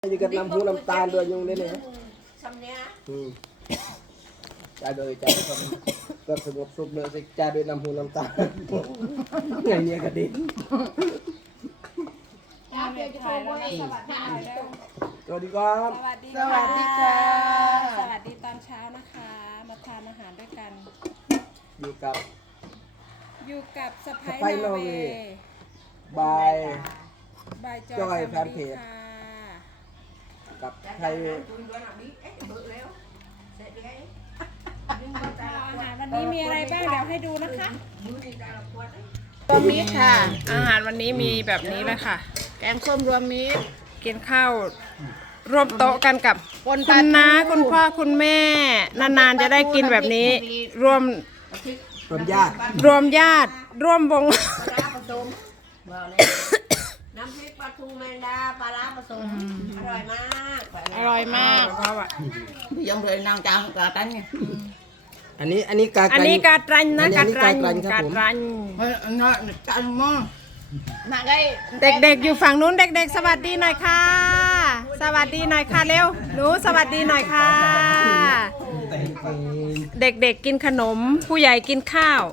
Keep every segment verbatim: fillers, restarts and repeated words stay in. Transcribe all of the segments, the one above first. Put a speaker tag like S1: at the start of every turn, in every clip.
S1: như cái năm hú năm tan rồi nhưng đến này cha đời cha con con sự một sụp nữa sẽ cha đời năm hú năm tan ngày nhẹ cả đi rồi đi con
S2: สวัสดีค่ะ สวัสดีค่ะ สวัสดีตอนเช้านะคะ มาทานอาหารด้วยกัน
S1: อยู่กับ
S2: อยู่กับสไป
S1: สไปซ์
S2: นอร์เว
S1: นอร์เวย์
S2: ย์
S1: บาย
S2: บายจ
S1: จ
S2: อ
S1: อย
S2: ย
S1: แฟ
S2: แฟ
S1: น
S2: น
S1: เพ
S2: เพ
S1: จ
S2: จค่ะ
S1: กับใคร
S2: อาหารวันนี้มีอะไรบ้างเดี๋ยวให้ดูนะคะ
S3: รวมมิตรค่ะ
S2: อาหารวันนี้มีแบบนี้เลยค่ะ
S3: แกงส้มรวมมิตร
S2: กินข้าวร่วมโต๊ะกันกับ
S3: คน
S2: คุณน้าคุณพ่อคุณแม่ นานๆจะได้กินแบบนี้ รวม
S1: รวมญาติ
S2: รวมญาติร่วมวง
S3: ปลาร้าผสมบอกเลยน้ำพริกปลาทูแมงดาปลาร้าผสมอร่อยมาก
S2: อร่อยมาก
S3: ยังเลยนางจางกาตันเนี่ย
S1: อันนี้อันนี้กา
S2: อันนี้กาตรันนะ
S1: อั
S2: กาตรัน
S1: อันนี้
S2: กาตรัน
S3: เฮ้ยเนาะจังมั้งมาไง
S2: เด็กๆอยู่ฝั่งนู้นเด็กๆ สวัสดีหน่อยค่ะ สวัสดีหน่อยค่ะเร็วหนูสวัสดีหน่อยค่ะ เด็กๆกินขนม ผู้ใหญ่กินข้าว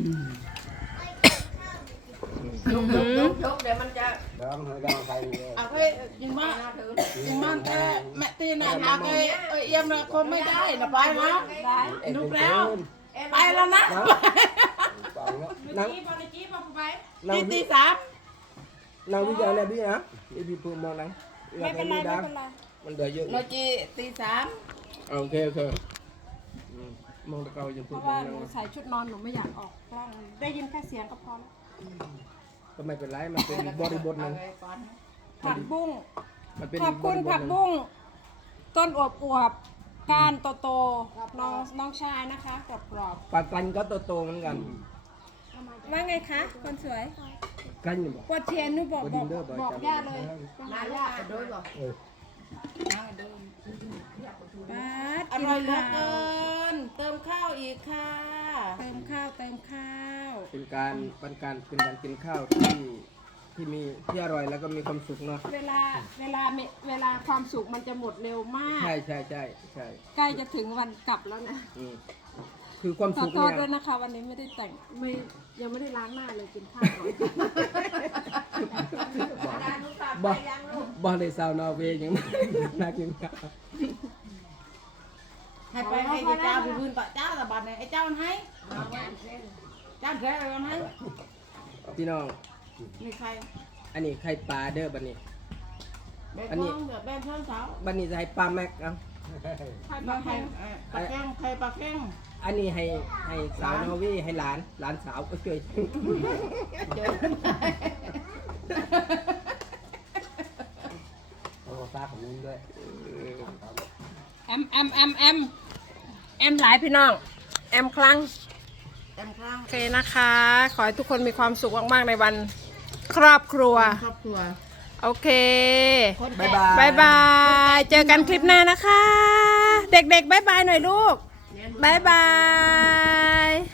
S3: ยกยกเดี๋ยวมันจะ
S1: đó hơi đau tay nhiều
S3: เอาไปยิงมายิงมันแต่แม่ตีน่ะเอาไปเอ้ยเอี่ยมนะคงไม่ได้นะไปแล้วดูแล้วไปแล้วนะ
S1: năng
S3: ตี
S1: năng
S3: ตีสาม
S1: năng bây giờ này biết hả đi bị phun màu năng
S2: ไม่เป็นไรไม่เป็นไร
S1: mình đợi dự
S3: โมจิตีสาม
S1: ok ok mong được câu dùm
S2: เพ
S1: phun
S2: ราะว่า
S1: màu
S2: หนู
S1: năng
S2: ใส่ชุดนอนหนูไม่อยากออกกล้อง ได้ยินแค่เสียงก็พอแล้ว
S1: ทำไมเป็นไรมันเป็นบริบทหนึง
S2: ผักบุ้ง
S1: มันเป็น
S2: ขอบคุณ
S1: บริบ
S2: ผั
S1: ท
S2: ก
S1: หนึ่ง
S2: บุ้งต้นอวบอวบๆก้านโตๆน้องน้องชายนะคะกรอบ
S1: ปลากันก็โตๆเหมือนกัน
S2: ๆว่าไงคะคนสวย
S1: กันอยู่บ่
S2: ปวดเทียนหนูบอกบอกบอกย่าเลยไปหาย่า
S3: โดยบอก
S1: เออ
S2: ป๊าด
S3: อร่อยเหลือเกินเติมข้าวอีกค่ะ
S2: เติมข้าวเติมข้าว
S1: เป็นการเป็นการเป็นการกินข้าวที่ที่มีที่อร่อยแล้วก็มีความสุขเนาะ
S2: เวลาเวลาเมเวลาความสุขมันจะหมดเร็วมาก
S1: ใช่ใช่ใช่ใช่
S2: ใกล้จะถึงวันกลับแล้วนะ
S1: อืมคือความ
S2: ขอ
S1: สุข
S2: โทษ
S1: เนี่ย
S2: ด้วยนะคะ วันนี้ไม่ได้แต่งไม่ยังไม่ได้ล้างหน้าเลยกินข้าวก่อน
S1: บ่บ่ได้สาวนอร์เวย์ยังไม่น่ากินข้าว
S3: ให้ไปให้เจ้าไปพื้นต่อเจ้าแต่บัดเนี่ยไอ้เจ้ามันให้เจ้าแท้มันให้
S1: พี่น้อง
S3: มีใคร
S1: อันนี้ไข่ปลาเด้อบัดนี้
S3: แบนท้องเดี๋ยวแบนเพื่อนสาว
S1: บัดนี้จะให้ปลาแม็กเอา
S3: ปลาแข้งปลาแข้งใครปลาแข้ง
S1: อันนี้ให้ให้สาวนอร์เวย์ให้หลานหลานสาวก็ช่วย
S3: เจอ
S1: โอ้ซาของนู้นด้วย
S2: แอมแอมแอมแอมแอมหลายพี่น้องแอมครั้ง
S3: เต็มครั้ง
S2: โอเคนะคะ ขอให้ทุกคนมีความสุขมากๆในวันครอบครัว
S3: ครอบครัว
S2: โอเค
S1: บ๊ายบาย
S2: บายบาย เจอกันคลิปหน้านะคะ เด็กๆบายบายหน่อยลูกบายบาย